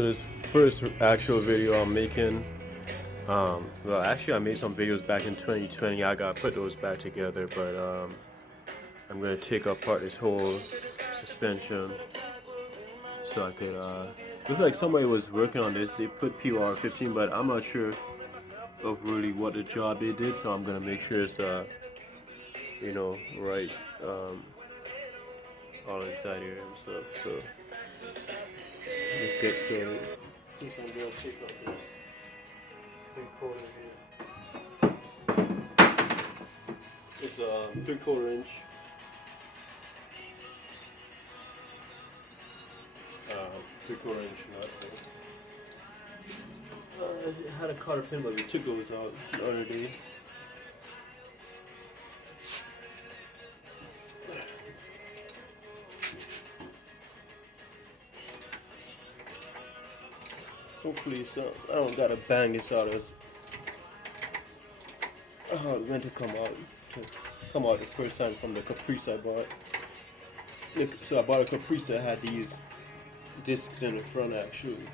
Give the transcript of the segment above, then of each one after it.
So this first actual video I'm making, well, actually I made some videos back in 2020. I got put those back together, but I'm gonna take apart this whole suspension so I could. Looks like somebody was working on this. They put PR15, but I'm not sure of really what the job they did. So I'm gonna make sure it's right, all inside here and stuff. So let's get started. First, I'm gonna take out this 3/4 here. It's a 3/4 inch 3/4 inch nut. I had a cotter pin, but we took those out the other day. Hopefully, I don't gotta bang this out as how it meant to come out. The first time from the Caprice I bought. So I bought a Caprice that had these discs in the front actually.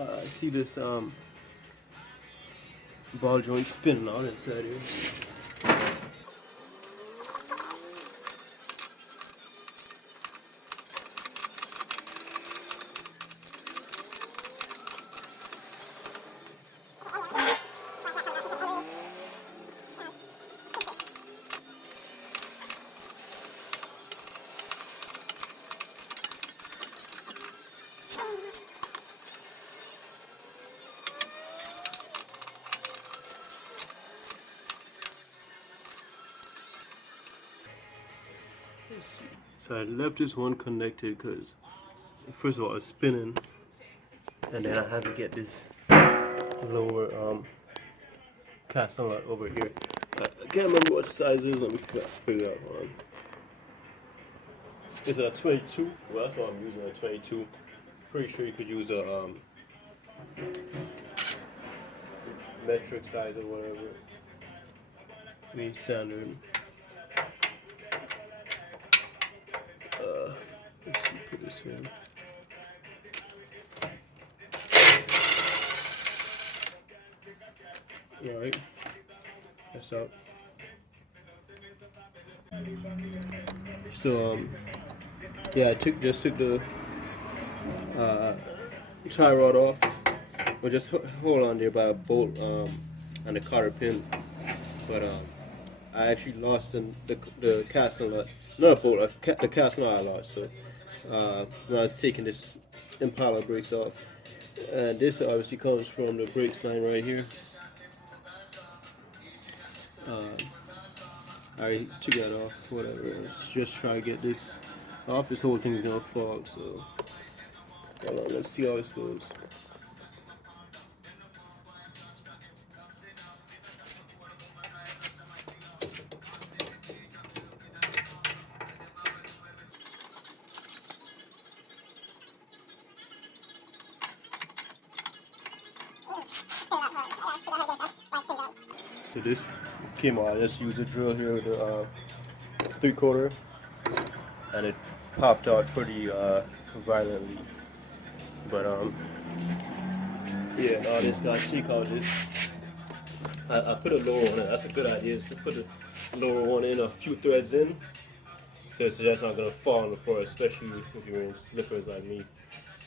I see this ball joint spinning out inside here. So I left this one connected because first of all it's spinning, and then I had to get this lower cast nut over here. I can't remember what size it is. Let me figure out one. It's a 22. Well, that's what I'm using, a 22. Pretty sure you could use a metric size or whatever. Be standard. Let's see, put this in. Alright, that's out. So yeah, I just took the tie rod off, or just hold on there by a bolt and a cotter pin. But I actually lost the cast nut, not a bolt, the cast nut I lost. So when I was taking this Impala brakes off, and this obviously comes from the brakes line right here. I took that off, whatever. Let's just try to get this off. This whole thing is gonna fall, so hold on, let's see how this goes. So this came out. I just used a drill here with a 3/4, and it popped out pretty violently. But yeah, now this guy take out this. I put a lower one in. That's a good idea, is to put a lower one in, a few threads in, so it's just not gonna fall on the floor, especially if you're in slippers like me.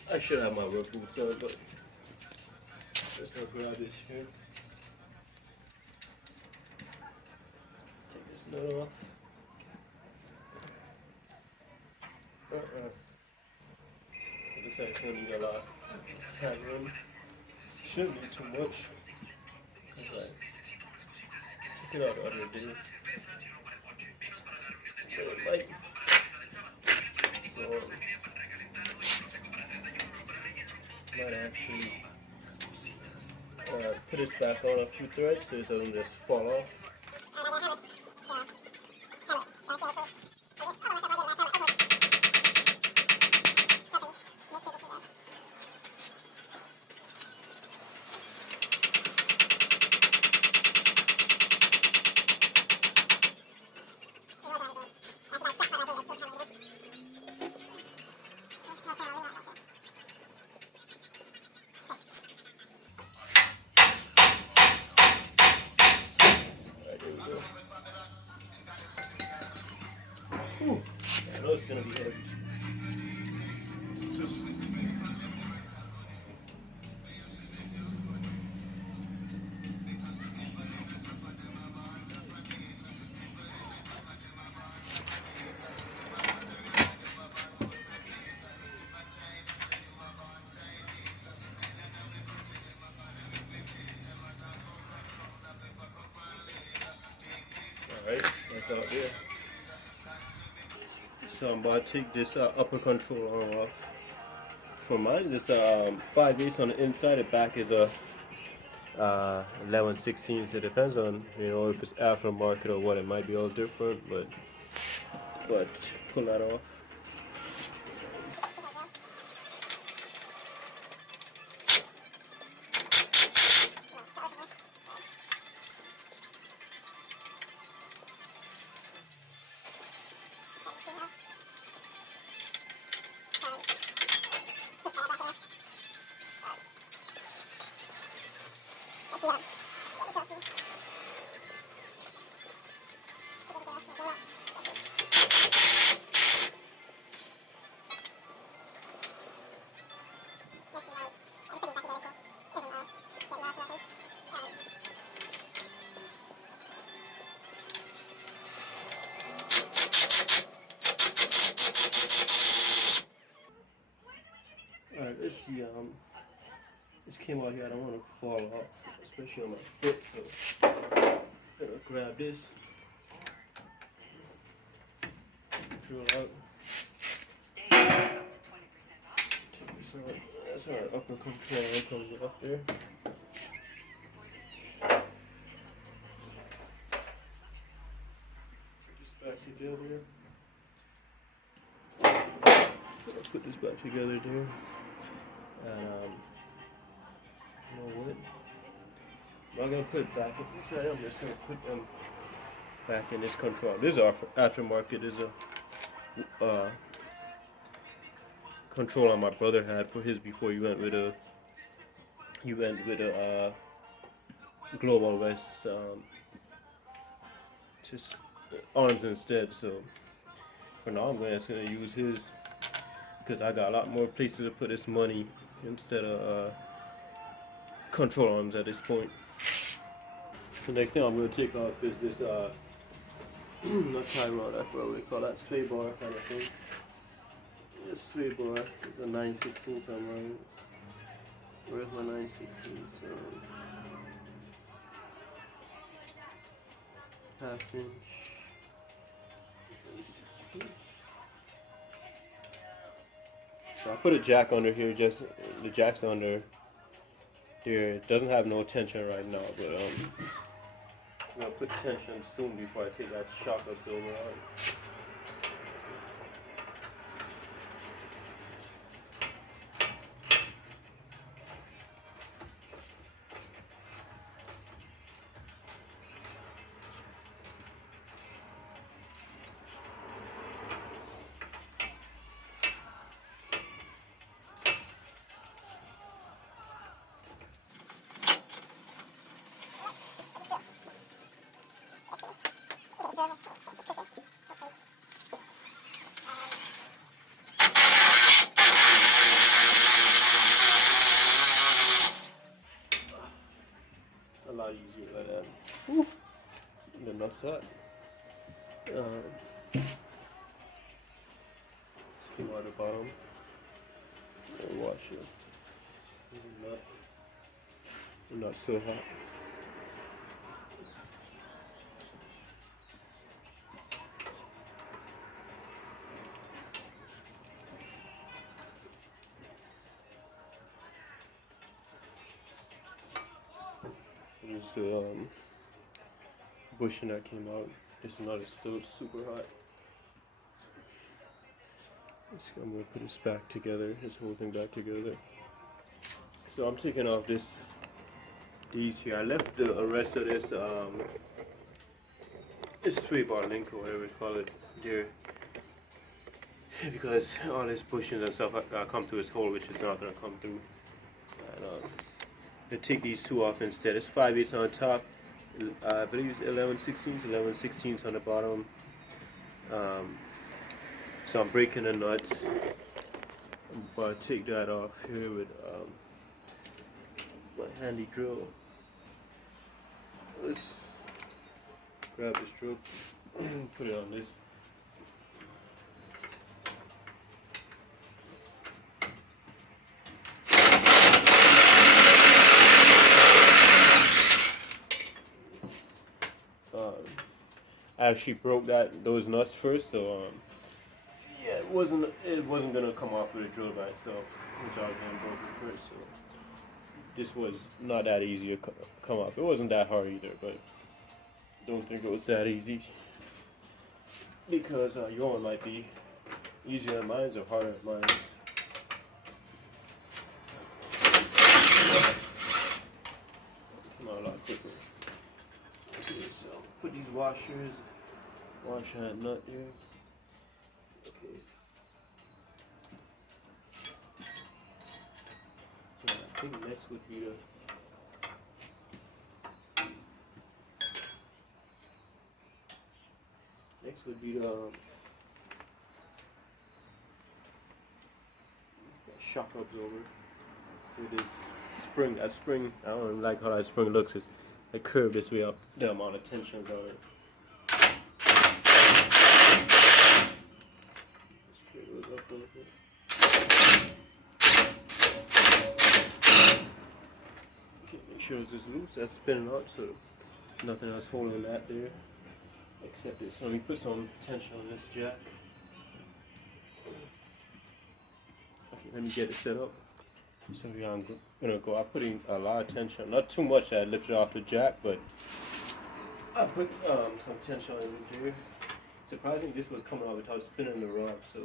I should have my work boots on, but just gonna grab this here. Take this nut off. It looks like it's gonna need a lot of hand room. Shouldn't be too much. Okay. Took it out the other day. Very light. So Might actually put this back on a few threads so it doesn't just fall off. Ooh, I know it's gonna be heavy. Alright, that's out there. So I'm about to take this upper control arm off. For mine, this 5/8 on the inside. The back is a 11/16. So it depends on if it's aftermarket or what. It might be all different, but pull that off. Alright, let's see. This came out here. I don't want to fall off, especially on my foot. So I'm gonna grab this, drill out. That's our upper control comes up there. Put this back together. Let's put this back together there. You know what? I'm not gonna put it back in this side. I'm just gonna put them back in this control. This is our aftermarket. This is a controller my brother had for his before he went with a Global West just arms instead. So for now, I'm just gonna use his because I got a lot more places to put this money instead of control arms at this point. The next thing I'm going to take off is this not tie rod, I forgot what we call that, sway bar kind of thing. This sway bar is a 9/16 somewhere. Where's my 9/16? So ½ inch. So I put a jack under here, just the jack's under there. It doesn't have no tension right now, but I'm gonna put tension soon before I take that shock absorber out. A lot easier like that. Woo. And then that's that. Came out the bottom and wash it. Not so hot. use the bushing that came out. This nut is still super hot. I'm gonna put this back together, this whole thing back together. So I'm taking off these here. I left the rest of this sway bar link or whatever you call it there, because all this bushings and stuff come through this hole, which is not gonna come through. And to take these two off instead. It's 5/8 on top. I believe it's 11/16 on the bottom. So I'm breaking the nuts, but I take that off here with my handy drill. Let's grab this drill, put it on this. I actually broke those nuts first, so yeah, it wasn't gonna come off with a drill bit, so which I was gonna broke it first. So this was not that easy to come off. It wasn't that hard either, but don't think it was that easy, because your one might be easier than mine or harder than mine. Come on, a lot quicker. Okay, so put these washers. Wash that nut there. Okay. So I think next would be the shock absorber with this spring. That spring, I don't even like how that spring looks. It's like curved this way up. The amount of tensions on it. Okay, make sure it's just loose. That's spinning out, so nothing else holding that there except this. So let me put some tension on this jack. Okay, let me get it set up. So yeah, I'm gonna go. I'm putting a lot of tension, not too much that I lifted off the jack, but I put some tension in here. Surprisingly, this was coming out without spinning the rod, so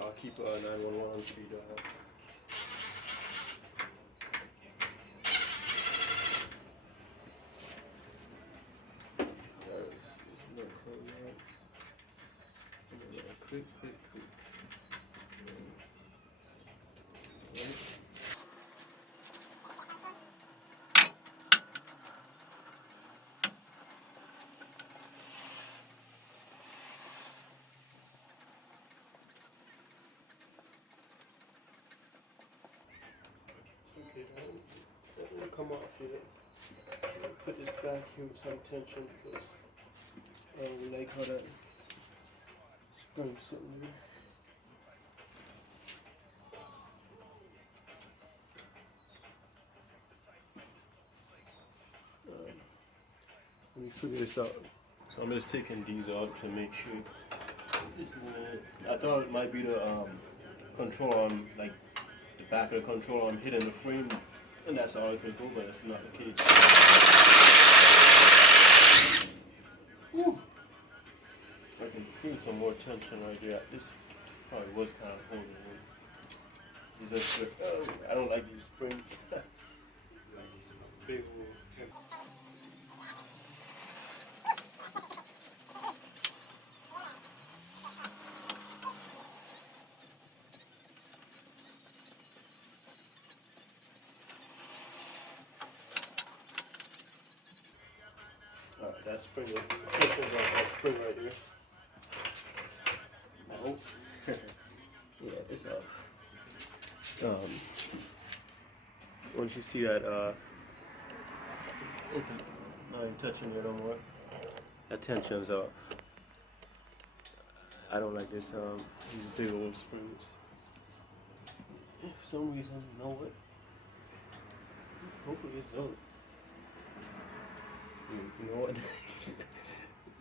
I'll keep 911 speed dial. Quick. Okay, that won't come off yet. Put this back here with some tension because I don't really like how that spring sitting there. Let me figure this out. So I'm just taking these out to make sure. This is I thought it might be the control arm, like the back of the control arm hitting the frame, and that's all it could go, but that's not the case. Woo. I can feel some more tension right there. This probably was kind of holding it. These are, I don't like these springs. Big old. Alright, that spring is that spring right there. Oh. Yeah, it's off. Once you see that it's not even touching it no more. That tension's off. I don't like this these big old springs. For some reason, you know what? Hopefully it's don't. You know what?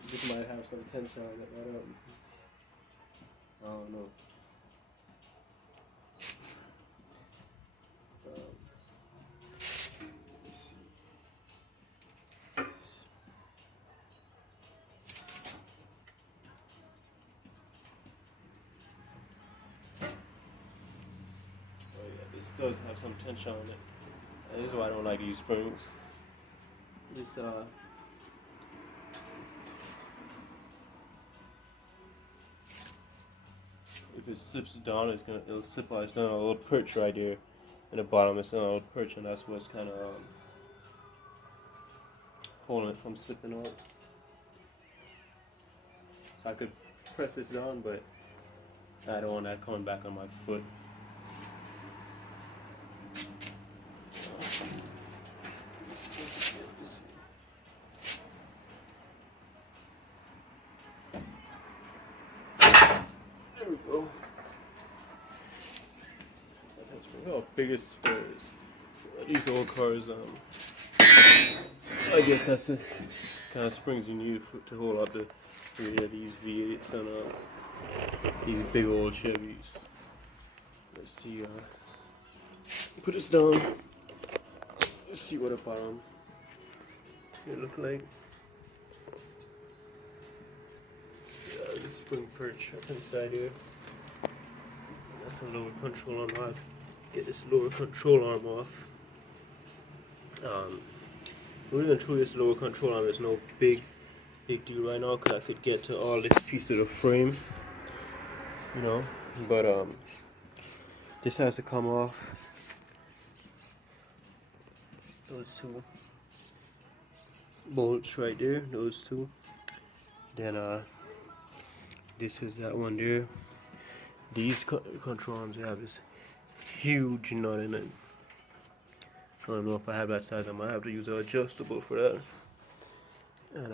This might have some tension on it, but I don't know. Let's see. does have some tension on it. And this is why I don't like these springs. This if it slips down, it'll slip on. It's on a little perch right there in the bottom. It's on a little perch, and that's what's kind of holding it from slipping out. So I could press this down, but I don't want that coming back on my foot. There we go. Look how big this spur is. These old cars, I guess that's the kind of springs you need to hold up the these V8s and these big old Chevys. Let's see, put this down. Let's see what the bottom it look like. Yeah, the spring perch up inside here. That's a lower control arm. I'll get this lower control arm off. We're gonna throw this lower control arm. There's no big deal right now because I could get to all this piece of the frame, you know. But this has to come off. Those two bolts right there. Those two. Then this is that one there. These control arms have this huge nut in it. I don't know if I have that size. I might have to use an adjustable for that. And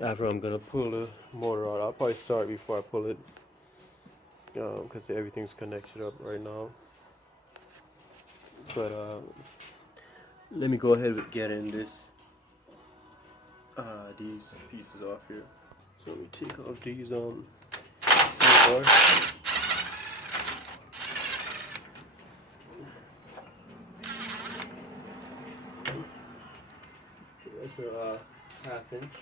after I'm gonna pull the motor out, I'll probably start before I pull it, because everything's connected up right now. But let me go ahead and get in these pieces off here. So let me take off these that's a ½ inch.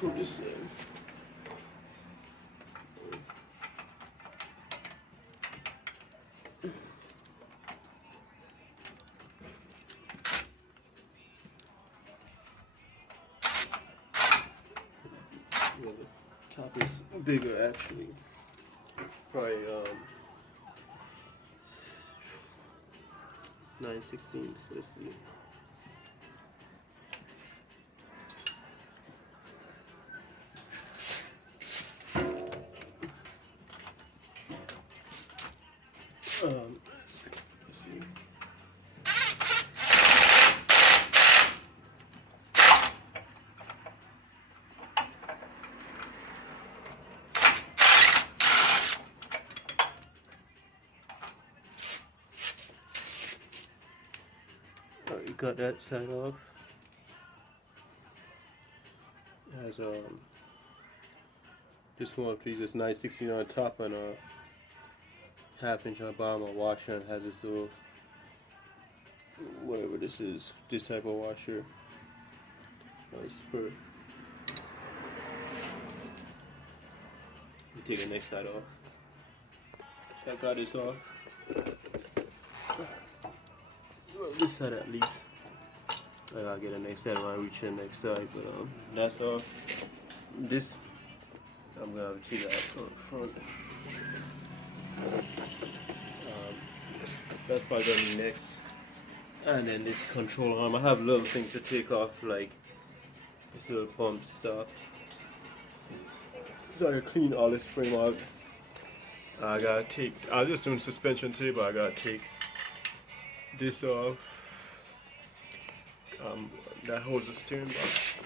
Put this in. Yeah, the top is bigger actually. Probably 9/16. Let's see. Let's see. Alright, got that side off. It has this one of these is 9/16 on top and a ½ inch on the bottom. A washer and has this little whatever this is, this type of washer. Spur. Take the next side off. I got this off. Well, this side at least. I gotta get the next side when I reach the next side, but that's off. This I'm gonna have to take that front. That's probably gonna be next. And then this control arm. I have little things to take off, like this little pump stuff. So I gotta clean all this frame out. I gotta take, I was just doing suspension today, but I gotta take this off. That holds the steering box.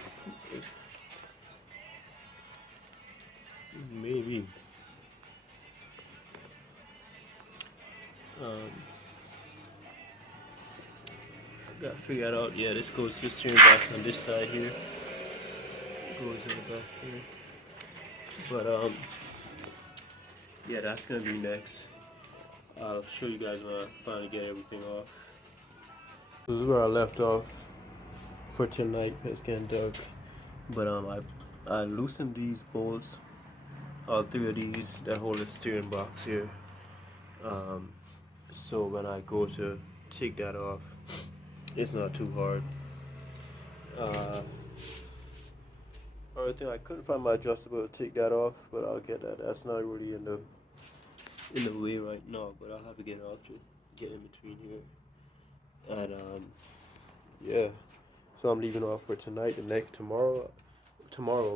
Maybe. Gotta figure that out. Yeah, this goes to the steering box on this side here. Goes in the back here. But yeah, that's gonna be next. I'll show you guys when I finally get everything off. This is where I left off for tonight. It's getting dark. But I loosened these bolts, all three of these that hold the steering box here. Um, so when I go to take that off, it's not too hard. Uh, Other thing, I couldn't find my adjustable to take that off, but I'll get that. That's not really in the way right now, but I'll have to get it off to get in between here. And yeah, so I'm leaving off for tonight. The next tomorrow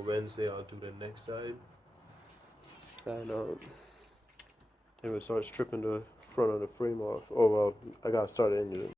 Wednesday, I'll do the next side, and then we'll start stripping the front of the frame off. Oh well, I gotta start the engine.